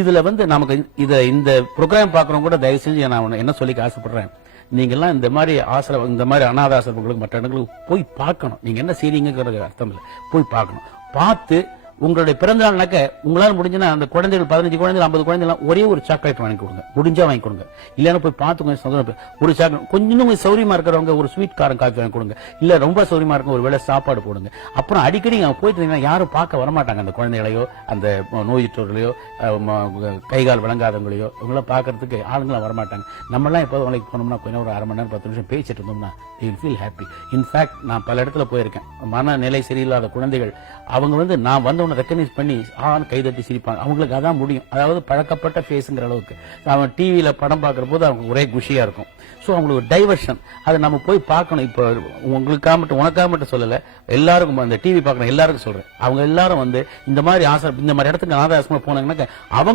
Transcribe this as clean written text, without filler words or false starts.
இதுல நமக்கு இந்த ப்ரோக்ராம் பாக்குறவங்க கூட தயவு செஞ்சு நான் என்ன சொல்லிக்க ஆசைப்படுறேன், நீங்க எல்லாம் இந்த மாதிரி இந்த மாதிரி அனாத ஆசிரமங்களுக்கு மற்ற இடங்களுக்கு போய் பார்க்கணும். நீங்க என்ன செய்றீங்கிறது அர்த்தம் இல்லை, போய் பார்க்கணும். பார்த்து உங்களுடைய பிறந்த நாள்னாக்க உங்களால முடிஞ்சுன்னா அந்த குழந்தைகள் 15 குழந்தைகள் 50 குழந்தைகள் ஒரே ஒரு சாக்லேட் வாங்கி கொடுங்க, முடிஞ்சா வாங்கி கொடுங்க. இல்லைன்னா போய் பார்த்து கொஞ்சம் சந்தோஷம், ஒரு சாக்லேட் கொஞ்சம் சௌரியமா இருக்கிறவங்க ஒரு ஸ்வீட் காரம் காஃபி வாங்கி கொடுங்க. இல்ல ரொம்ப சௌரியமா இருக்க ஒரு வேளை சாப்பாடு போடுங்க. அப்புறம் அடிக்கடி அவங்க போயிட்டு யாரும் பார்க்க வரமாட்டாங்க, அந்த குழந்தைகளையோ அந்த நோயுற்றவர்களையோ கைகால் விளங்காதவங்களையோ இவங்களாம் பார்க்கறதுக்கு ஆளுங்களாம் வரமாட்டாங்க. நம்ம எல்லாம் இப்போ அவங்களுக்கு போனோம்னா கொஞ்சம் ஒரு 1/2 மணி நேரம் 10 நிமிஷம் பேசிட்டு இருந்தோம்னா they will feel happy. In fact நான் பல இடத்துல போயிருக்கேன், மனநிலை சரியில்லாத குழந்தைகள் அவங்க நான் வந்தவனை ரெக்கக்னைஸ் பண்ணி கைதட்டி சிரிப்பாங்க. அவங்களுக்கு அதான் முடியும். அதாவது பழக்கப்பட்ட ஃபேஸ்ங்கிற அளவுக்கு அவன் டிவியில படம் பார்க்கிற போது அவங்க ஒரே குஷியா இருக்கும். ஸோ அவங்களுக்கு டைவர்ஷன், அதை நம்ம போய் பார்க்கணும். இப்போ உங்களுக்காக மட்டும் உனக்காக மட்டும் சொல்லல, எல்லாருக்கும் அந்த டிவி பார்க்கணும் எல்லாருக்கும் சொல்றேன். அவங்க எல்லாரும் இந்த மாதிரி இடத்துக்கு அனாதை ஆசிரமம் போனாங்கன்னாக்க அவங்க